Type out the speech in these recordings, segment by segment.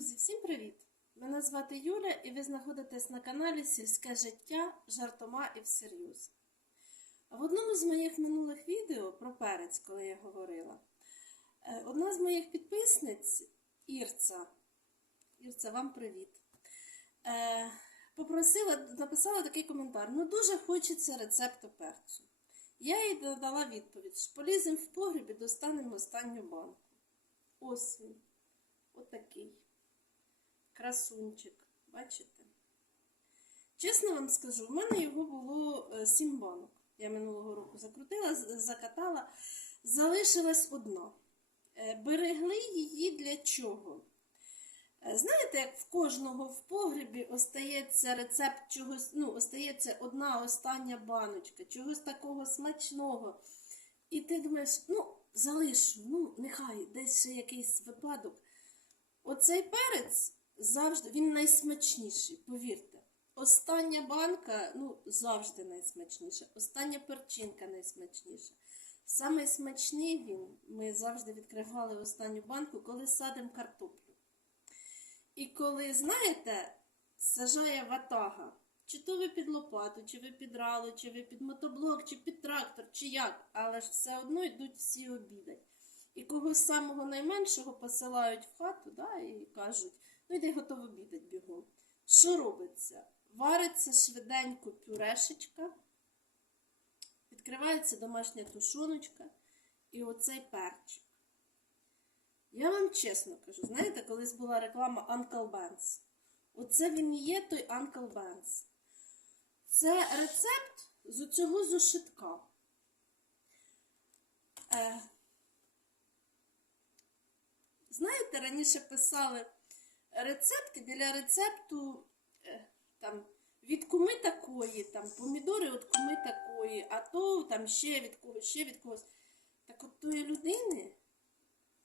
Друзі, всім привіт! Мене звати Юля і ви знаходитесь на каналі Сільське життя жартома і всерйоз. В одному з моїх минулих відео про перець, коли я говорила, е, одна з моїх підписниць Ірця, Ірця, вам привіт, е, попросила, написала такий коментар: ну дуже хочеться рецепту перцю. Я їй дала відповідь: що поліземо в погріб і достанемо останню банку. Ось він. Отакий. Красунчик. Бачите? Чесно вам скажу, в мене його було е, сім банок. Я минулого року закрутила, закатала. Залишилась одна. Е, Берегли її для чого? Е, Знаєте, як в кожного в погребі остається рецепт чогось, ну, остається одна остання баночка, чогось такого смачного. І ти думаєш, ну, залишу, ну, нехай десь ще якийсь випадок. Оцей перець завжди він найсмачніший, повірте. Остання банка, ну, завжди найсмачніша. Остання перчинка найсмачніша. Саме смачний він, ми завжди відкривали останню банку, коли садимо картоплю. І коли, знаєте, сажає ватага, чи то ви під лопату, чи ви під рало, чи ви під мотоблок, чи під трактор, чи як, але ж все одно йдуть всі обідать. І когось самого найменшого посилають в хату да, і кажуть, ну йди готово обідать бігом. Що робиться? Вариться швиденько пюрешечка, відкривається домашня тушоночка і оцей перчик. Я вам чесно кажу, знаєте, колись була реклама Uncle Ben's. Оце він і є той Uncle Ben's. Це рецепт з оцього зошитка. Е, знаєте, раніше писали рецепти біля рецепту е, там, від куми такої, там, помідори від куми такої, а то там ще від когось, ще від когось. Так от тої людини,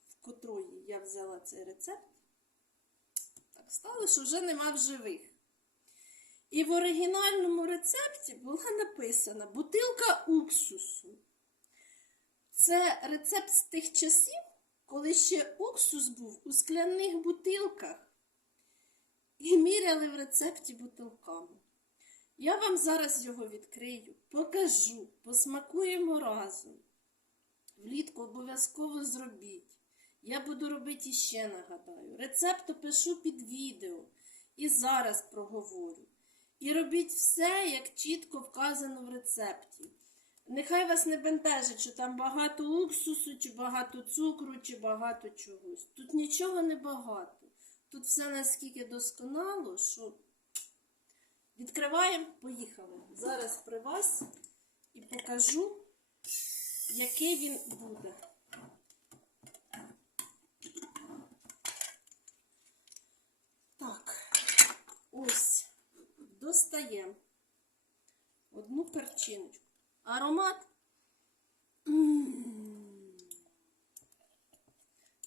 в котрої я взяла цей рецепт, так стало, що вже нема в живих. І в оригінальному рецепті була написана бутилка уксусу. Це рецепт з тих часів, коли ще уксус був у скляних бутилках і міряли в рецепті бутилками. Я вам зараз його відкрию, покажу, посмакуємо разом. Влітку обов'язково зробіть. Я буду робити іще, нагадаю. Рецепт опишу під відео і зараз проговорю. І робіть все, як чітко вказано в рецепті. Нехай вас не бентежить, що там багато уксусу, чи багато цукру, чи багато чогось. Тут нічого не багато. Тут все наскільки досконало, що відкриваємо, поїхали. Зараз при вас і покажу, який він буде. Так, ось, достаємо одну перчиночку. Аромат.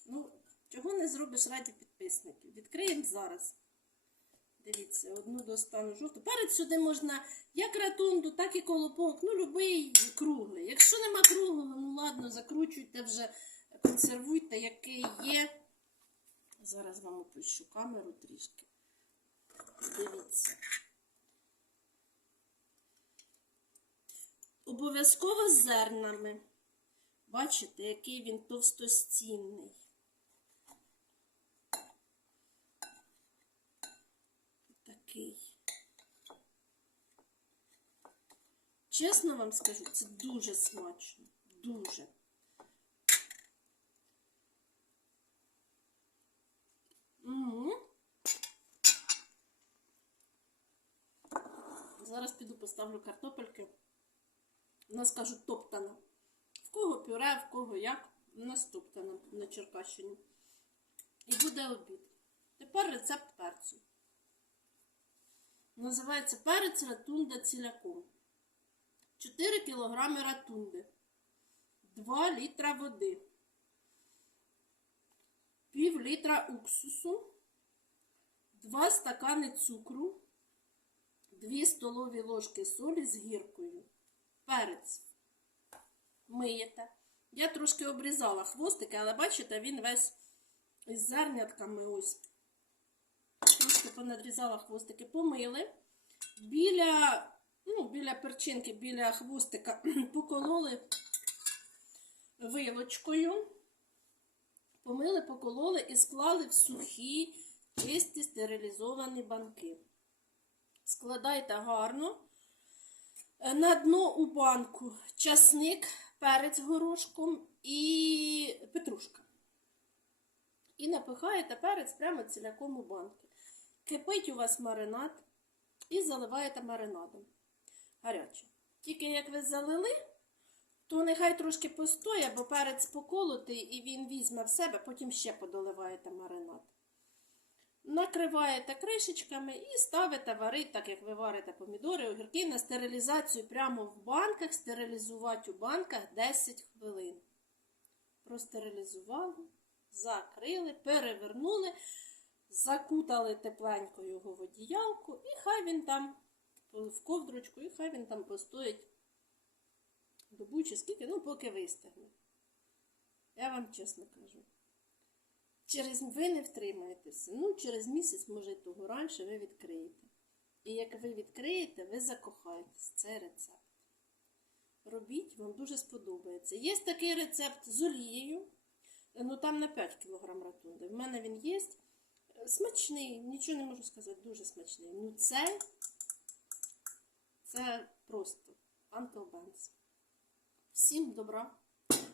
Ну, чого не зробиш раді підписників? Відкриємо зараз. Дивіться, одну достану жовту. Перець сюди можна як ратунду, так і колопок. Ну, любий круглий. Якщо нема круглого, ну ладно, закручуйте вже, консервуйте, який є. Зараз вам опущу камеру трішки. Дивіться. Обов'язково з зернами. Бачите, який він товстостінний. Такий. Чесно вам скажу, це дуже смачно. Дуже. Угу. Зараз піду поставлю картопельки. У нас кажуть топтана. В кого пюре, в кого як. У нас топтана на Черкащині. І буде обід. Тепер рецепт перцю. Називається перець ратунда ціляком. 4 кг ратунди. 2 літра води. Пів літра уксусу. 2 стакани цукру. 2 столові ложки солі з гіркою. Перець миєте. Я трошки обрізала хвостики, але бачите, він весь із зернятками ось. Трошки понадрізала хвостики, помили. Біля, ну, біля перчинки, біля хвостика покололи вилочкою. Помили, покололи і склали в сухі, чисті, стерилізовані банки. Складайте гарно. Е, На дно у банку часник, перець горошком і петрушка. І напихаєте перець прямо ціляком у банки. Кипить у вас маринад і заливаєте маринадом. Гарячим. Тільки як ви залили, то нехай трошки постоє, бо перець поколотий і він візьме в себе, потім ще подоливаєте маринад. Накриваєте кришечками і ставите варити, так як ви варите помідори, огірки на стерилізацію прямо в банках, стерилізувати у банках 10 хвилин. Простерилізували, закрили, перевернули, закутали тепленько його в одіялку, і хай він там в ковдрочку, і хай він там постоїть добу чи скільки, ну поки вистигне. Я вам чесно кажу. Через ви не втримаєтеся. Ну, через місяць, може, того раніше ви відкриєте. І як ви відкриєте, ви закохаєтесь. Це рецепт. Робіть, вам дуже сподобається. Є такий рецепт з олією. Ну там на 5 кг ратунди. В мене він є. Смачний, нічого не можу сказати, дуже смачний. Ну це, це просто Uncle Ben's. Всім добра,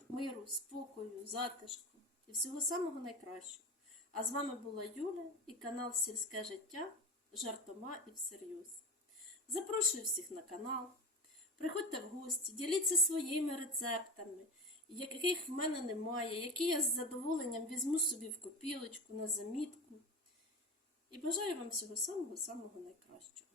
миру, спокою, затишку і всього самого найкращого. А з вами була Юля і канал Сільське життя жартома і всерйоз. Запрошую всіх на канал. Приходьте в гості, діліться своїми рецептами, яких в мене немає, які я з задоволенням візьму собі в копілочку на замітку. І бажаю вам всього самого самого найкращого.